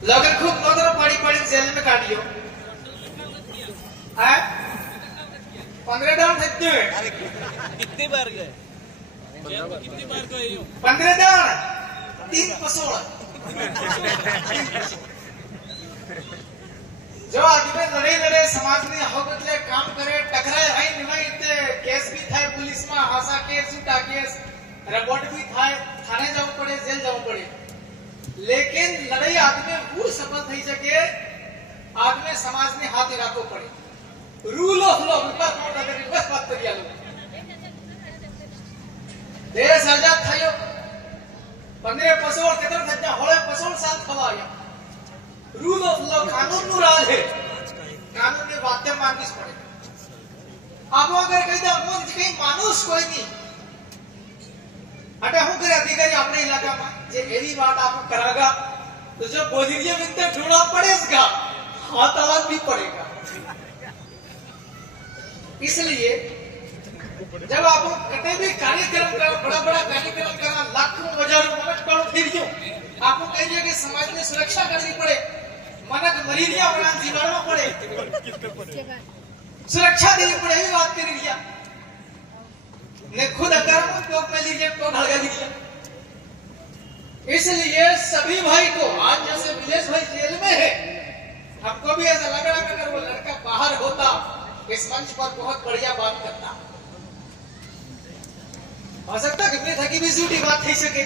लगन खूब नोदर पड़ी पड़ी जेल में काटियो 15 डाउन थे कितनी बार गए कितनी बार गए 15 डाउन 3 पसोड़ जो आदमी लड़े लड़े समाज में हो बदले काम करे टकराए है निवाई ते केस भी थाय पुलिस में हासा केस उठा केस रिपोर्ट भी थाय थाने जाऊ पड़े जेल जाऊ पड़े लेकिन लड़ाई आदमी वो सफल थई सके आदमी समाज ने हाथ राखो पड़े रूल ऑफ लॉ ऊपर कोर्ट अगर बस बात करिया लो देश आजाद थयो 15 पसोड़ केतर थजा होळे पसोड़ साल खवाया रूल ऑफ लॉ कानून नु राज है कानून ने वाक्य माननीस पड़े आप अगर कही दो मोन कहीं मानुस कोई नहीं अटे हूं करे अधिकारी अपने इलाका में जे एवी बात आप करागा तो जो बोलिए मिलते ढूंढना पड़ेगा हाथ आवाज भी पड़ेगा इसलिए जब आप कटे भी कार्यक्रम कर बड़ा बड़ा कार्यक्रम करना लाखों हजारों मनक करोड़ फिरियो आपको कहिए कि समाज में सुरक्षा करनी पड़े मनक मरीरिया बना जीवाणु पड़े सुरक्षा देनी पड़े ये बात कर लिया ने खुद अगर तो में लीजिए तो ढलगा दीजिए इसलिए सभी भाई को आज जैसे विलेश भाई जेल में है हमको भी ऐसा लग रहा अगर वो लड़का बाहर होता इस मंच पर बहुत बढ़िया बात करता हो सकता कितनी थकी भी झूठी बात थी सके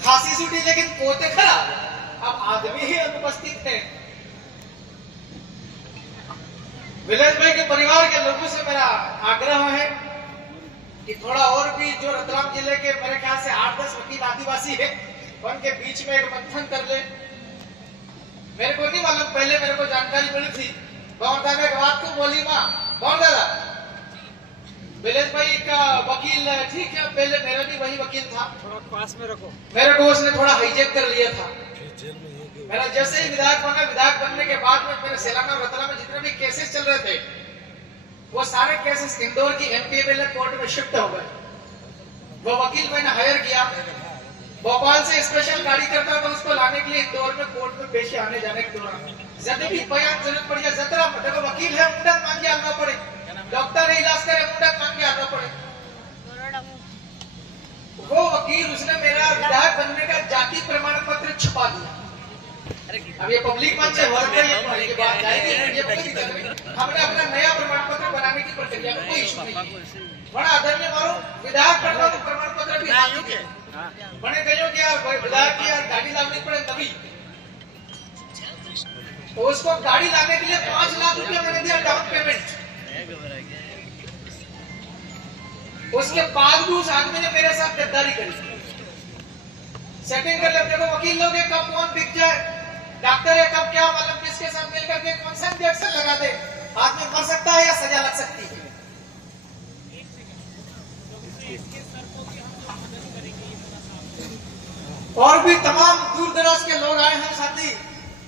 खासी झूठी लेकिन पोते खराब अब आदमी ही अनुपस्थित है विलेश भाई के परिवार के लोगों से मेरा आग्रह है कि थोड़ा और भी जो रतलाम जिले के मेरे ख्याल से 8-10 वकील आदिवासी है उनके बीच में एक मंथन कर ले मेरे को नहीं मालूम पहले मेरे को जानकारी मिली थी कौन था मैं बात को बोली माँ कौन दादा विलेश भाई का वकील ठीक है पहले मेरा भी वही वकील था थोड़ा पास में रखो मेरे को उसने थोड़ा हाईजेक कर लिया था मेरा जैसे ही विधायक बना विधायक बनने के बाद में मेरे सेलाना रतलाम में जितने भी केसेस चल रहे थे वो सारे केसेस इंदौर की एमपीएमएलए कोर्ट में शिफ्ट हो गए वो वकील मैंने हायर किया भोपाल से स्पेशल गाड़ी करता था उसको लाने के लिए इंदौर में कोर्ट में पेश आने जाने के दौरान जब भी बयान जरूरत पड़ जाए जतरा मतलब वकील है मुंडन मांग के आना पड़े डॉक्टर है इलाज करे मुंडन मांग के आना पड़े वो वकील उसने मेरा विधायक बनने का जाति प्रमाण पत्र छुपा दिया अब ये पब्लिक मंच है वर्ग ये बात जाएगी ये कोई हमने अपना नया प्रमाण पत्र बनाने की प्रक्रिया में कोई इशू नहीं बड़ा आदरणीय मारो विधायक बनना तो प्रमाण पत्र भी हाथ चुके बने कहो कि यार विधायक की यार गाड़ी लानी पड़े तभी तो उसको गाड़ी लाने के लिए 5 लाख रुपए मैंने दिया डाउन पेमेंट उसके बाद भी उस आदमी ने मेरे साथ गद्दारी करी सेटिंग कर ले देखो वकील लोग कब कौन बिक जाए डॉक्टर है कब क्या मालूम किसके साथ मिलकर के कौन सा इंजेक्शन लगा दे आदमी मर सकता है या सजा लग सकती है और भी तमाम दूर दराज के लोग आए हैं साथी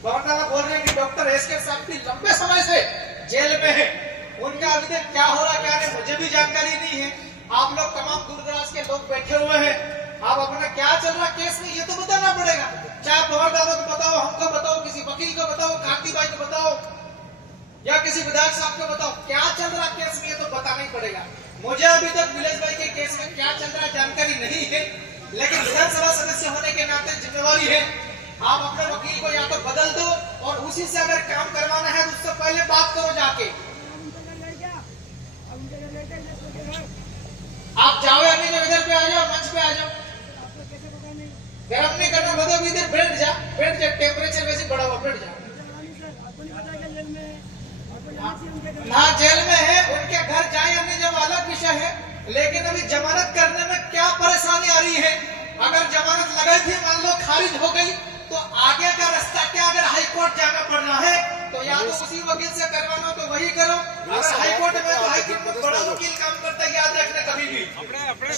गवर्नर बोल रहे हैं कि डॉक्टर एसके साहब भी लंबे समय से जेल में है उनका अभी तक क्या हो रहा क्या नहीं मुझे भी जानकारी नहीं है आप लोग तमाम दूर दराज के लोग बैठे हुए हैं आप अपना क्या चल रहा केस में ये तो बताना पड़ेगा चाहे पवार दादा को बताओ हमको बताओ किसी वकील को बताओ कांति भाई को बताओ या किसी विधायक साहब को बताओ क्या चल रहा केस में ये तो बताना ही पड़ेगा मुझे अभी तक विलेश भाई के केस में क्या चल रहा जानकारी नहीं है लेकिन विधानसभा सदस्य होने के नाते जिम्मेवारी है आप अपने वकील को या तो बदल दो और उसी से अगर काम करवाना है तो उससे पहले बात करो जाके आप जाओ या नहीं इधर पे आ जाओ मंच पे आ जाओ गर्म नहीं करना मतलब इधर बैठ जा टेम्परेचर वैसे बढ़ा हुआ बैठ जा ना जेल में है उनके घर जाए या नहीं जब अलग विषय है लेकिन अभी जमानत करने में क्या परेशानी आ रही है अगर जमानत लगाई थी मान लो खारिज हो गई तो आगे का रास्ता क्या अगर हाई कोर्ट जाना पड़ रहा है तो तो या तो उसी वकील से करवाना तो वही करो। अगर हाईकोर्ट में तो हाईकोर्ट में बड़ा वकील काम करता है, याद रखना कभी भी।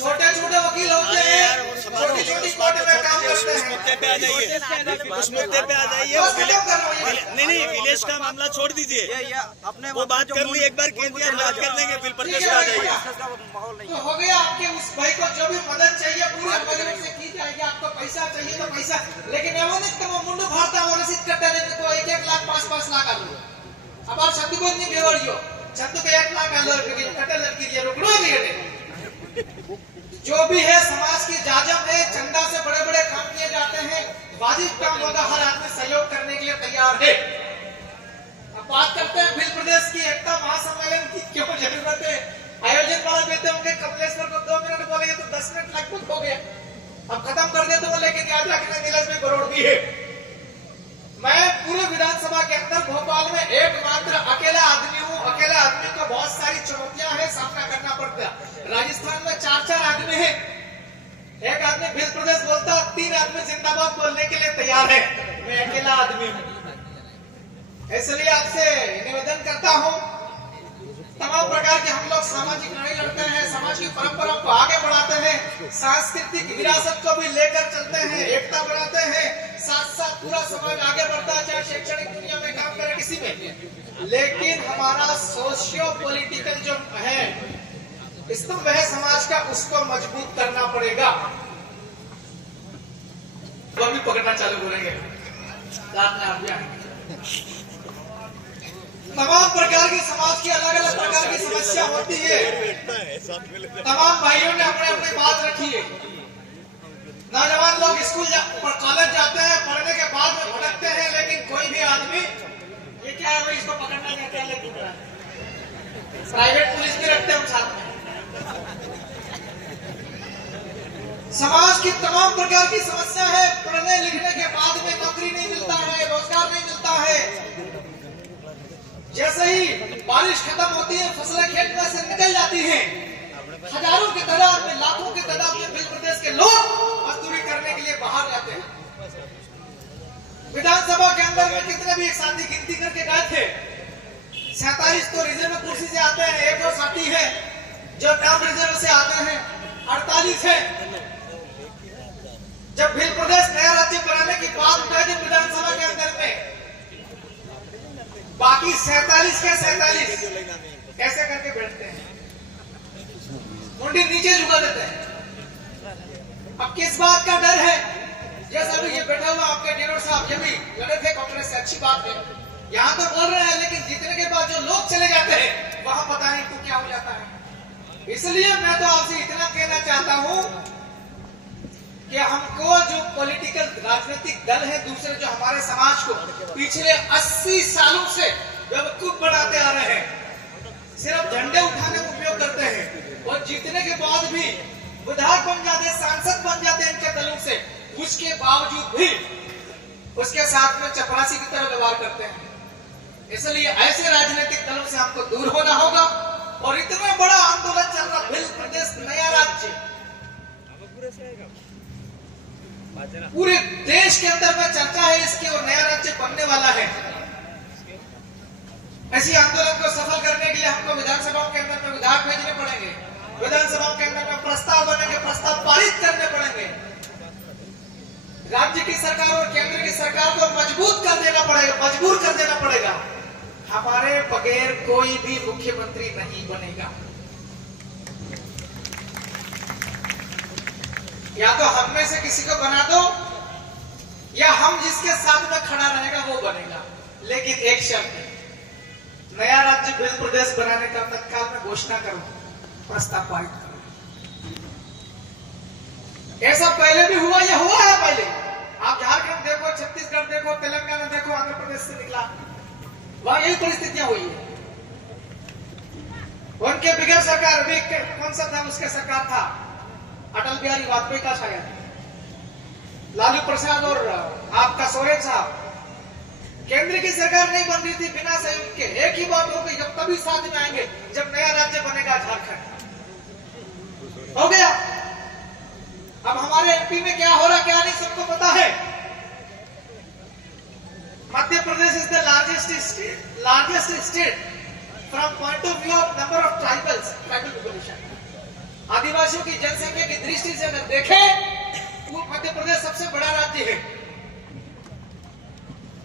छोटे छोटे वकील होते हैं, छोटी छोटी कोर्ट में काम करते हैं। उस मुद्दे पे आ जाइए। नहीं नहीं, विलेज का मामला छोड़ दीजिए, वो बात कर ली एक बार, केंद्रीय बात कर देंगे, बिल प्रदेश पे आ जाइए। तो हो गया, आपके उस भाई को जो भी मदद चाहिए पूरे परिवार से की जाएगी। आपको पैसा चाहिए तो पैसा, लेकिन मुंडू भारता और रसीद कट्टा को 1-1 लाख 5-5 लाख आलू। अब आप शब्द को नहीं बेवड़ियो, शब्द को 1 लाख आलू कट्टा लड़की दिए रुकड़ो भी। जो भी है समाज की जाजम है, चंदा से बड़े बड़े काम किए जाते हैं, वाजिब काम होगा, हर आदमी सहयोग करने के लिए तैयार है। अब बात करते हैं बिल प्रदेश की एकता महासम्मेलन की क्यों जरूरत है। आयोजन वाला देते होंगे कमलेश्वर को 2 मिनट बोलेंगे तो 10 मिनट लगभग हो गया, अब खत्म कर देते हो। लेकिन याद रखना नीलज में बरोड़ भी है। मैं पूरे विधानसभा के अंदर भोपाल में एकमात्र अकेला आदमी हूँ। अकेला आदमी को बहुत सारी चुनौतियां है, सामना करना पड़ता है। राजस्थान में 4-4 आदमी है, एक आदमी बिल प्रदेश बोलता, 3 आदमी जिंदाबाद बोलने के लिए तैयार है। मैं अकेला आदमी हूँ, इसलिए आपसे निवेदन करता हूँ, तमाम प्रकार के हम लोग सामाजिक लड़ाई लड़ते हैं, समाज की परंपरा को आगे बढ़ाते हैं, सांस्कृतिक विरासत को भी लेकर चलते हैं, एकता बनाते हैं, साथ साथ पूरा समाज आगे बढ़ता है, चाहे शैक्षणिक दुनिया में काम करे किसी में। लेकिन हमारा सोशियो पॉलिटिकल जो है स्तंभ है समाज का, उसको मजबूत करना पड़ेगा। वो भी पकड़ना चालू करेंगे। तमाम प्रकार की समाज की अलग अलग प्रकार की समस्या होती है। तमाम भाइयों ने अपने अपनी बात रखी है। नौजवान लोग स्कूल कॉलेज जाते हैं, पढ़ने के बाद में भटकते हैं, लेकिन कोई भी आदमी ये क्या है भाई इसको पकड़ना नहीं आता, लेकिन प्राइवेट पुलिस भी रखते हैं हम साथ में। समाज की तमाम प्रकार की समस्या है। पढ़ने लिखने के बाद में नौकरी नहीं मिलता है, रोजगार नहीं मिलता है। जैसे ही बारिश खत्म होती है, फसलें खेत में से निकल जाती हैं, हजारों की तादाद में, लाखों की तादाद में बिल प्रदेश के लोग मजदूरी करने के लिए बाहर जाते हैं। विधानसभा के अंदर में कितने भी एक साथी गिनती करके गए थे, 47 तो रिजर्व कुर्सी से आते हैं, एक और साथी है जो नाम रिजर्व से आते हैं, 48 है। जब बिल प्रदेश नया राज्य बनाने की बात उठाई विधानसभा के अंदर में, बाकी 47 के 47 कैसे करके बैठते हैं, मुंडी नीचे झुका देते हैं। अब किस बात का डर है? जैसे अभी ये बैठा हुआ आपके डिनर साहब, ये भी लड़े थे कांग्रेस से, अच्छी बात है, यहाँ तो बोल रहे हैं, लेकिन जीतने के बाद जो लोग चले जाते हैं वहां पता नहीं तो क्या हो जाता है। इसलिए मैं तो आपसे इतना कहना चाहता हूं कि हमको जो पॉलिटिकल राजनीतिक दल है दूसरे, जो हमारे समाज को पिछले 80 सालों से बेवकूफ बनाते आ रहे हैं, सिर्फ झंडे उठाने में उपयोग करते हैं, और जीतने के बाद भी विधायक बन जाते, सांसद बन जाते हैं इनके दलों से, उसके बावजूद भी उसके साथ में चपरासी की तरह व्यवहार करते हैं। इसलिए ऐसे राजनीतिक दलों से हमको दूर होना होगा। और इतना बड़ा आंदोलन चल रहा, बिल प्रदेश नया राज्य, पूरे देश के अंदर में चर्चा है इसकी, और नया राज्य बनने वाला है। ऐसी आंदोलन को सफल करने के लिए हमको विधानसभाओं के अंदर में विधायक भेजने पड़ेंगे, विधानसभाओं के अंदर में प्रस्ताव बनेंगे, प्रस्ताव पारित करने पड़ेंगे। राज्य की सरकार और केंद्र की सरकार को मजबूत कर देना पड़ेगा, मजबूर कर देना पड़ेगा। हमारे बगैर कोई भी मुख्यमंत्री नहीं बनेगा। या तो हम में से किसी को बना दो, या हम जिसके साथ में खड़ा रहेगा वो बनेगा। लेकिन एक शर्त है, नया राज्य बिल प्रदेश बनाने का तत्काल में घोषणा करो, प्रस्ताव पारित करो। ऐसा पहले भी हुआ, या हुआ है पहले। आप झारखंड देखो, छत्तीसगढ़ देखो, तेलंगाना देखो, आंध्र प्रदेश से निकला, वहां यही परिस्थितियां हुई है। उनके बगैर सरकार, अभी कौन सा था उसके सरकार था, अटल बिहारी वाजपेयी का शायद, लालू प्रसाद और आपका सोरेन साहब, केंद्र की सरकार नहीं बन रही थी बिना सहयोग के। एक ही बात हो गई, जब तभी साथ में आएंगे जब नया राज्य बनेगा झारखंड। हो गया। अब हमारे एमपी में क्या हो रहा क्या नहीं सबको पता है। Madhya Pradesh is the largest largest state from point of view of number of tribal population. आदिवासियों की जनसंख्या की दृष्टि से अगर देखें वो मध्य प्रदेश सबसे बड़ा राज्य है।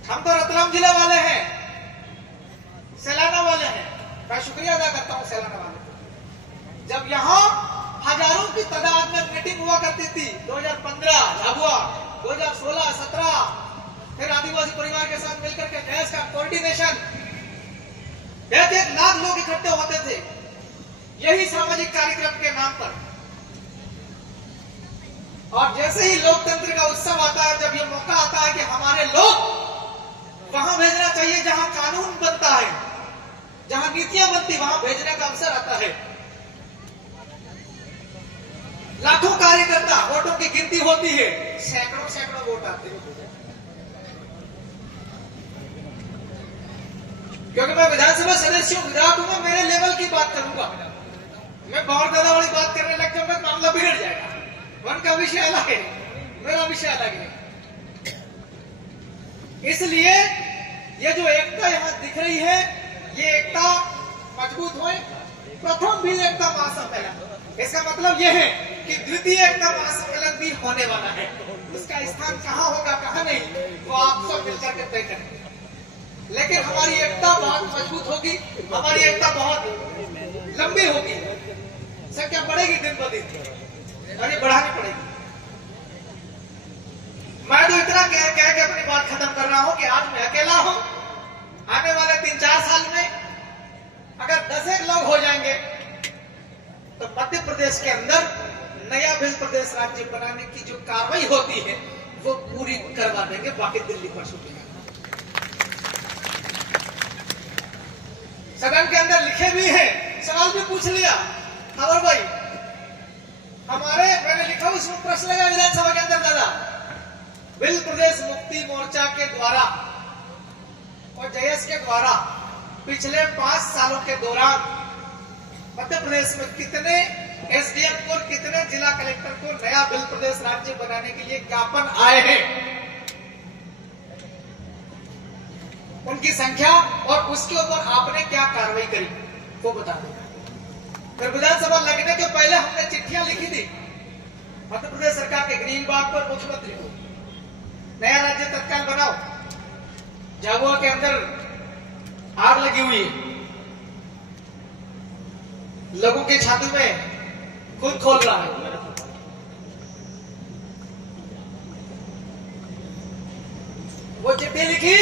हम तो रतलाम जिला वाले हैं, सैलाना वाले हैं। मैं शुक्रिया अदा करता हूं सैलाना वाले को। जब यहाँ हजारों की तादाद में मीटिंग हुआ करती थी 2015 झाबुआ, 2016, 17, फिर आदिवासी परिवार के साथ मिलकर के देश का कोऑर्डिनेशन, 1 लाख लोग इकट्ठे होते थे यही सामाजिक कार्यक्रम के नाम पर। और जैसे ही लोकतंत्र का उत्सव आता है, जब ये मौका आता है कि हमारे लोग वहां भेजना चाहिए जहां कानून बनता है, जहां नीतियां बनती, वहां भेजने का अवसर आता है। लाखों कार्यकर्ता, वोटों की गिनती होती है, सैकड़ों वोट आते हैं। क्योंकि मैं विधानसभा सदस्य हूं, विधायकों में मेरे लेवल की बात करूंगा। मैं बहुत ज्यादा वाली बात करने लग जाऊंगा, मामला बिगड़ जाएगा। उनका विषय अलग है, मेरा विषय अलग है। इसलिए ये जो एकता यहां दिख रही है, ये एकता मजबूत हो। प्रथम भी एकता महासम्मेलन, इसका मतलब यह है कि द्वितीय एकता महासम्मेलन भी होने वाला है। उसका स्थान कहां होगा कहां नहीं, वो आप सब मिलकर के तय करेंगे। लेकिन हमारी एकता बहुत मजबूत होगी, हमारी एकता बहुत लंबी होगी, संख्या बढ़ेगी दिन ब दिन, और ये बढ़ानी पड़ेगी। मैं तो इतना कह के अपनी बात खत्म कर रहा हूं कि आज मैं अकेला हूं। आने वाले 3-4 साल में अगर 10 लोग हो जाएंगे तो मध्य प्रदेश के अंदर नया भिल प्रदेश राज्य बनाने की जो कार्रवाई होती है वो पूरी करवा देंगे। बाकी दिल्ली पर छूटेगा। सदन के अंदर लिखे भी है, सवाल भी पूछ लिया खबर भाई हमारे, मैंने लिखा उसमें प्रश्न लगा विधानसभा के अंदर दादा, भिल प्रदेश मुक्ति मोर्चा के द्वारा और जयस के द्वारा पिछले 5 सालों के दौरान मध्य प्रदेश में कितने एसडीएम को, कितने जिला कलेक्टर को नया भिल प्रदेश राज्य बनाने के लिए ज्ञापन आए हैं, उनकी संख्या और उसके ऊपर आपने क्या कार्रवाई करी वो बता दें। फिर विधानसभा लगने के पहले हमने चिट्ठियां लिखी थी मध्य प्रदेश सरकार के ग्रीन बाग पर, मुख्यमंत्री को नया राज्य तत्काल बनाओ। झाबुआ के अंदर आग लगी हुई है, लोगों के छाती में खून खोल रहा है। वो चिट्ठी लिखी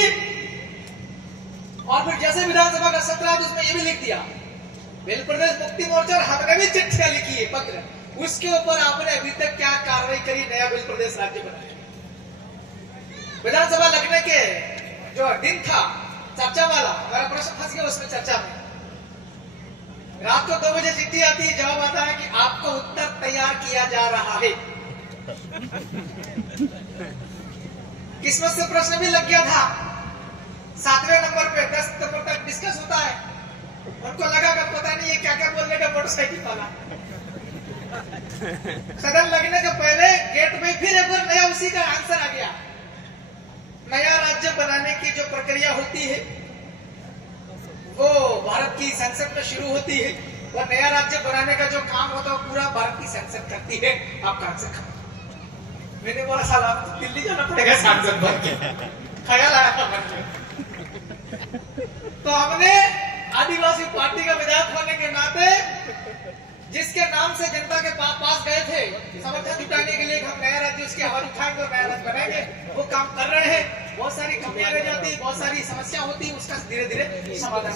और फिर जैसे विधानसभा का सत्र आज उसमें ये भी लिख दिया, भिल प्रदेश मुक्ति मोर्चा हमने भी चिट्ठियां लिखी है, पत्र, उसके ऊपर आपने अभी तक क्या कार्रवाई करी नया भिल प्रदेश राज्य बनाने। विधानसभा लगने के जो दिन था चर्चा वाला, हमारा प्रश्न फंस गया उसमें चर्चा में। रात को 2 बजे चिट्ठी आती है, जवाब आता है कि आपको उत्तर तैयार किया जा रहा है। किस्मत से प्रश्न भी लग गया था। 7वें नंबर पे 10 नंबर तक डिस्कस होता है। उनको लगा कि पता नहीं ये क्या क्या बोलने का मोटरसाइकिल वाला। सदन लगने के पहले गेट में फिर एक बार नया उसी का आंसर आ गया। नया राज्य बनाने की जो प्रक्रिया होती है वो भारत की संसद में शुरू होती है, और नया राज्य बनाने का जो काम होता है वो पूरा भारत की संसद करती है। आपका आंसर खत्म। मैंने बोला साल आप दिल्ली जाना पड़ेगा सांसद बन के, ख्याल आया था मन में। तो हमने आदिवासी पार्टी का विधायक होने के नाते जिसके नाम से जनता के पास गए थे समर्थन जुटाने के लिए, हम नया राज्य उसकी आवाज उठाएंगे और नया राज्य बनाएंगे, वो काम कर रहे हैं। बहुत सारी कमियां रह जाती, बहुत सारी समस्या होती, उसका धीरे धीरे समाधान